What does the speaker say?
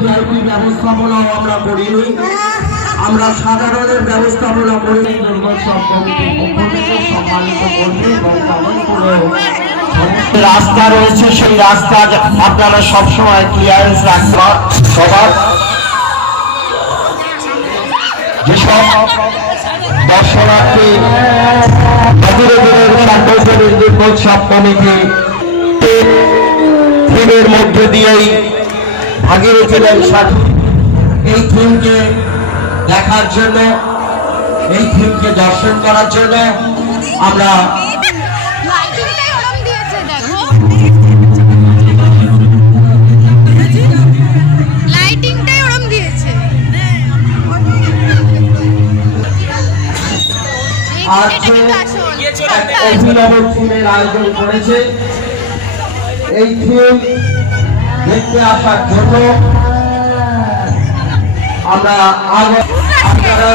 VIP ব্যবস্থাপনাও আমরা করিনি, আমরা সাধারণের ব্যবস্থাপনা করিনি। দুর্গোৎসব কমিটির পক্ষ থেকে সম্মানিত কর্মী এবং পুরো রাস্তা রয়েছে, সেই রাস্তা আপনারা সবসময় ক্লিয়ারেন্স রাখবেন। সবার যেসব দর্শনার্থী সার্বজনীন দুর্গোৎসব কমিটি থিমের মধ্যে দিয়েই ভাগীরথী এই থিমকে দেখার জন্য, এই থিমকে দর্শন করার জন্য আমরা অভিনব থিমের আয়োজন করেছে। এই থিম দেখতে আসার জন্য আমরা আপনারা